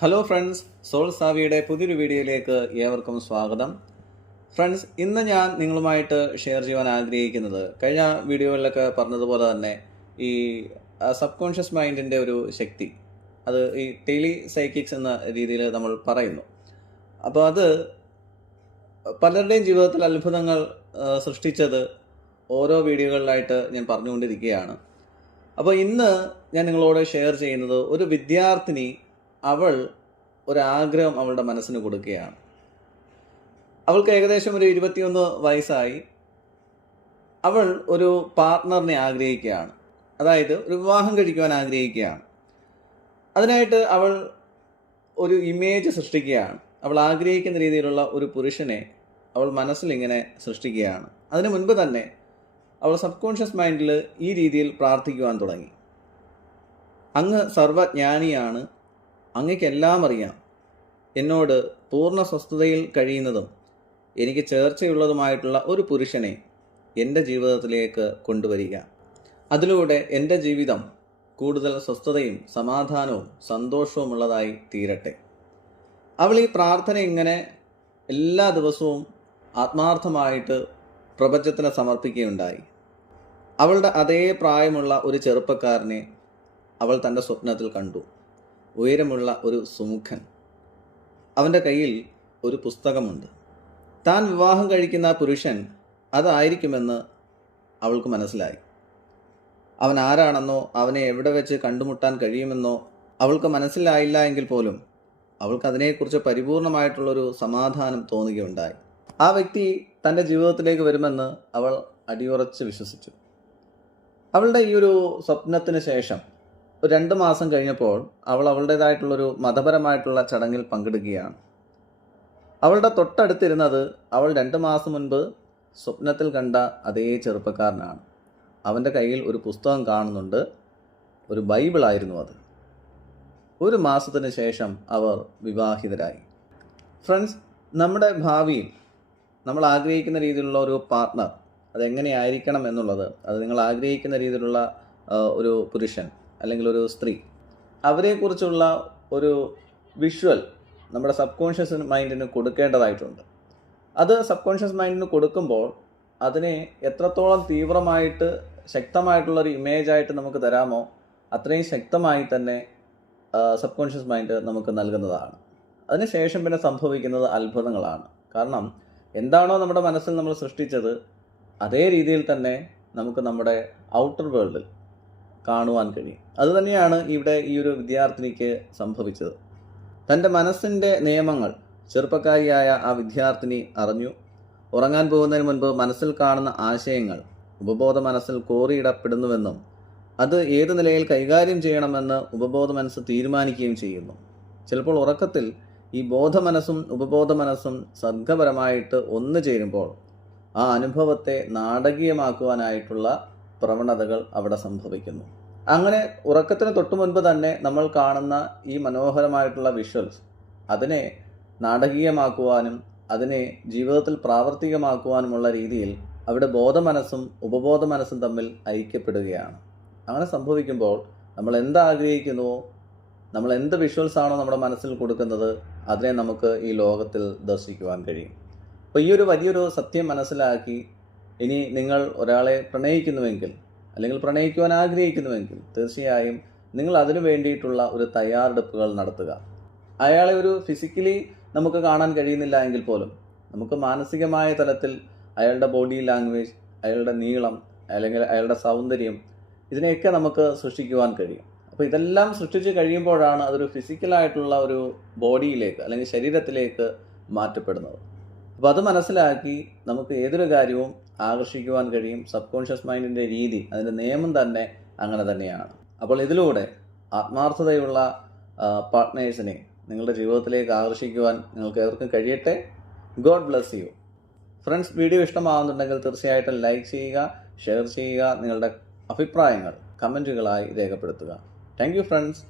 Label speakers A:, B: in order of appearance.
A: Hello friends soul സാവിയുടെ പുതിയൊരു വീഡിയോയിലേക്ക് ഏവർക്കും സ്വാഗതം. ഫ്രണ്ട്സ് ഇന്ന് ഞാൻ നിങ്ങളുമായിട്ട് ഷെയർ ചെയ്യുവാൻ ആഗ്രഹിക്കുന്നത് കഴിഞ്ഞ വീഡിയോകളിലൊക്കെ പറഞ്ഞതുപോലെ തന്നെ ഈ സബ് കോൺഷ്യസ് മൈൻഡിന്റെ ഒരു ശക്തി. അത് ഈ ടെലി സൈക്കിക്സ് എന്ന രീതിയിൽ നമ്മൾ പറയുന്നു. അപ്പോൾ അത് പലരുടെയും ജീവിതത്തിൽ അത്ഭുതങ്ങൾ സൃഷ്ടിച്ചത് ഓരോ വീഡിയോകളിലായിട്ട് ഞാൻ പറഞ്ഞുകൊണ്ടിരിക്കുകയാണ്. അപ്പോൾ ഇന്ന് ഞാൻ നിങ്ങളോട് ഷെയർ ചെയ്യുന്നത് ഒരു വിദ്യാർത്ഥിനി അവൾ ഒരാഗ്രഹം അവളുടെ മനസ്സിന് കൊടുക്കുകയാണ്. അവൾക്ക് ഏകദേശം ഒരു ഇരുപത്തിയൊന്ന് വയസ്സായി. അവൾ ഒരു പാർട്ട്ണറിനെ ആഗ്രഹിക്കുകയാണ്. അതായത് ഒരു വിവാഹം കഴിക്കുവാൻ ആഗ്രഹിക്കുകയാണ്. അതിനായിട്ട് അവൾ ഒരു ഇമേജ് സൃഷ്ടിക്കുകയാണ്. അവൾ ആഗ്രഹിക്കുന്ന രീതിയിലുള്ള ഒരു പുരുഷനെ അവൾ മനസ്സിലിങ്ങനെ സൃഷ്ടിക്കുകയാണ്. അതിനു മുൻപ് തന്നെ അവൾ സബ് കോൺഷ്യസ് മൈൻഡിൽ ഈ രീതിയിൽ പ്രാർത്ഥിക്കുവാൻ തുടങ്ങി. അങ്ങ് സർവജ്ഞാനിയാണ് അങ്ങയ്ക്കെല്ലാം അറിയാം. എന്നോട് പൂർണ സ്വസ്ഥതയിൽ കഴിയുന്നതും എനിക്ക് ചേർച്ചയുള്ളതുമായിട്ടുള്ള ഒരു പുരുഷനെ എന്റെ ജീവിതത്തിലേക്ക് കൊണ്ടുവരിക. അതിലൂടെ എന്റെ ജീവിതം കൂടുതൽ സ്വസ്ഥതയും സമാധാനവും സന്തോഷവുമുള്ളതായി തീരട്ടെ. അവൾ ഈ പ്രാർത്ഥന ഇങ്ങനെ എല്ലാ ദിവസവും ആത്മാർത്ഥമായിട്ട് പ്രപഞ്ചത്തിന് സമർപ്പിക്കുകയുണ്ടായി. അവളുടെ അതേ പ്രായമുള്ള ഒരു ചെറുപ്പക്കാരനെ അവൾ തന്റെ സ്വപ്നത്തിൽ കണ്ടു. ഉയരമുള്ള ഒരു സുമുഖൻ. അവന്റെ കയ്യിൽ ഒരു പുസ്തകമുണ്ട്. താൻ വിവാഹം കഴിക്കുന്ന പുരുഷൻ അതായിരിക്കുമെന്ന് അവൾക്ക് മനസ്സിലായി. അവൻ ആരാണെന്നോ അവനെ എവിടെ വെച്ച് കണ്ടുമുട്ടാൻ കഴിയുമെന്നോ അവൾക്ക് മനസ്സിലായില്ല എങ്കിൽ പോലും അവൾക്ക് അതിനെക്കുറിച്ച് പരിപൂർണമായിട്ടുള്ളൊരു സമാധാനം തോന്നുകയുണ്ടായി. ആ വ്യക്തി തന്റെ ജീവിതത്തിലേക്ക് വരുമെന്ന് അവൾ അടിയുറച്ച് വിശ്വസിച്ചു. അവളുടെ ഈ ഒരു സ്വപ്നത്തിന് ശേഷം രണ്ട് മാസം കഴിഞ്ഞപ്പോൾ അവൾ അവളുടേതായിട്ടുള്ളൊരു മതപരമായിട്ടുള്ള ചടങ്ങിൽ പങ്കെടുക്കുകയാണ്. അവളുടെ തൊട്ടടുത്തിരുന്നത് അവൾ രണ്ട് മാസം മുൻപ് സ്വപ്നത്തിൽ കണ്ട അതേ ചെറുപ്പക്കാരനാണ്. അവന്റെ കയ്യിൽ ഒരു പുസ്തകം കാണുന്നുണ്ട്. ഒരു ബൈബിളായിരുന്നു അത്. ഒരു മാസത്തിന് ശേഷം അവർ വിവാഹിതരായി. ഫ്രണ്ട്സ് നമ്മുടെ ഭാവിയിൽ നമ്മൾ ആഗ്രഹിക്കുന്ന രീതിയിലുള്ള ഒരു പാർട്ട്ണർ അതെങ്ങനെയായിരിക്കണം എന്നുള്ളത് അത് നിങ്ങൾ ആഗ്രഹിക്കുന്ന രീതിയിലുള്ള ഒരു പുരുഷൻ അല്ലെങ്കിൽ ഒരു സ്ത്രീ. അവരെക്കുറിച്ചുള്ള ഒരു വിഷ്വൽ നമ്മുടെ സബ് കോൺഷ്യസ് മൈൻഡിന് കൊടുക്കേണ്ടതായിട്ടുണ്ട്. അത് സബ് കോൺഷ്യസ് മൈൻഡിന് കൊടുക്കുമ്പോൾ അതിനെ എത്രത്തോളം തീവ്രമായിട്ട് ശക്തമായിട്ടുള്ളൊരു ഇമേജ് ആയിട്ട് നമുക്ക് തരാമോ അത്രയും ശക്തമായി തന്നെ സബ് കോൺഷ്യസ് മൈൻഡ് നമുക്ക് നൽകുന്നതാണ്. അതിനുശേഷം പിന്നെ സംഭവിക്കുന്നത് അത്ഭുതങ്ങളാണ്. കാരണം എന്താണോ നമ്മുടെ മനസ്സിൽ നമ്മൾ സൃഷ്ടിച്ചത് അതേ രീതിയിൽ തന്നെ നമുക്ക് നമ്മുടെ ഔട്ടർ വേൾഡിൽ കാണുവാൻ കഴിയും. അതുതന്നെയാണ് ഇവിടെ ഈ ഒരു വിദ്യാർത്ഥിനിക്ക് സംഭവിച്ചത്. തന്റെ മനസ്സിന്റെ നിയമങ്ങൾ ചെറുപ്പക്കാരിയായ ആ വിദ്യാർത്ഥിനി അറിഞ്ഞു. ഉറങ്ങാൻ പോകുന്നതിന് മുൻപ് മനസ്സിൽ കാണുന്ന ആശയങ്ങൾ ഉപബോധ മനസ്സിൽ കോറിയിടപ്പെടുന്നുവെന്നും അത് ഏത് നിലയിൽ കൈകാര്യം ചെയ്യണമെന്ന് ഉപബോധ മനസ്സ് തീരുമാനിക്കുകയും ചെയ്യുന്നു. ചിലപ്പോൾ ഉറക്കത്തിൽ ഈ ബോധമനസ്സും ഉപബോധ മനസ്സും സർഗപരമായിട്ട് ഒന്നു ചേരുമ്പോൾ ആ അനുഭവത്തെ നാടകീയമാക്കുവാനായിട്ടുള്ള പ്രവണതകൾ അവിടെ സംഭവിക്കുന്നു. അങ്ങനെ ഉറക്കത്തിന് തൊട്ടു മുൻപ് തന്നെ നമ്മൾ കാണുന്ന ഈ മനോഹരമായിട്ടുള്ള വിഷ്വൽസ് അതിനെ നാടകീയമാക്കുവാനും അതിനെ ജീവിതത്തിൽ പ്രാവർത്തികമാക്കുവാനുമുള്ള രീതിയിൽ അവിടെ ബോധമനസ്സും ഉപബോധ മനസ്സും തമ്മിൽ ഐക്യപ്പെടുകയാണ്. അങ്ങനെ സംഭവിക്കുമ്പോൾ നമ്മൾ എന്താഗ്രഹിക്കുന്നുവോ നമ്മൾ എന്ത് വിഷ്വൽസ് ആണോ നമ്മുടെ മനസ്സിൽ കൊടുക്കുന്നത്? അതിനെ നമുക്ക് ഈ ലോകത്തിൽ ദർശിക്കുവാൻ കഴിയും. അപ്പോൾ ഈ ഒരു വലിയൊരു സത്യം മനസ്സിലാക്കി ഇനി നിങ്ങൾ ഒരാളെ പ്രണയിക്കുന്നുവെങ്കിൽ അല്ലെങ്കിൽ പ്രണയിക്കുവാൻ ആഗ്രഹിക്കുന്നുവെങ്കിൽ തീർച്ചയായും നിങ്ങൾ അതിനു വേണ്ടിയിട്ടുള്ള ഒരു തയ്യാറെടുപ്പുകൾ നടത്തുക. അയാളെ ഒരു ഫിസിക്കലി നമുക്ക് കാണാൻ കഴിയുന്നില്ല എങ്കിൽ പോലും നമുക്ക് മാനസികമായ തലത്തിൽ അയാളുടെ ബോഡി ലാംഗ്വേജ് അയാളുടെ നീളം അല്ലെങ്കിൽ അയാളുടെ സൗന്ദര്യം ഇതിനെയൊക്കെ നമുക്ക് സൃഷ്ടിക്കുവാൻ കഴിയും. അപ്പോൾ ഇതെല്ലാം സൃഷ്ടിച്ച് കഴിയുമ്പോഴാണ് അതൊരു ഫിസിക്കലായിട്ടുള്ള ഒരു ബോഡിയിലേക്ക് അല്ലെങ്കിൽ ശരീരത്തിലേക്ക് മാറ്റപ്പെടുന്നത്. അപ്പോൾ അത് മനസ്സിലാക്കി നമുക്ക് ഏതൊരു കാര്യവും ആകർഷിക്കുവാൻ കഴിയും സബ് കോൺഷ്യസ് മൈൻഡിന്റെ രീതി അതിന്റെ നിയമം തന്നെ അങ്ങനെ തന്നെയാണ്. അപ്പോൾ ഇതിലൂടെ ആത്മാർത്ഥതയുള്ള പാർട്ട്നേഴ്സിനെ നിങ്ങളുടെ ജീവിതത്തിലേക്ക് ആകർഷിക്കുവാൻ നിങ്ങൾക്ക് ഏവർക്കും കഴിയട്ടെ. God bless you friends video ഇഷ്ടമാകുന്നുണ്ടെങ്കിൽ തീർച്ചയായിട്ടും ലൈക്ക് ചെയ്യുക ഷെയർ ചെയ്യുക നിങ്ങളുടെ അഭിപ്രായങ്ങൾ കമന്റുകളായി രേഖപ്പെടുത്തുക. Thank you friends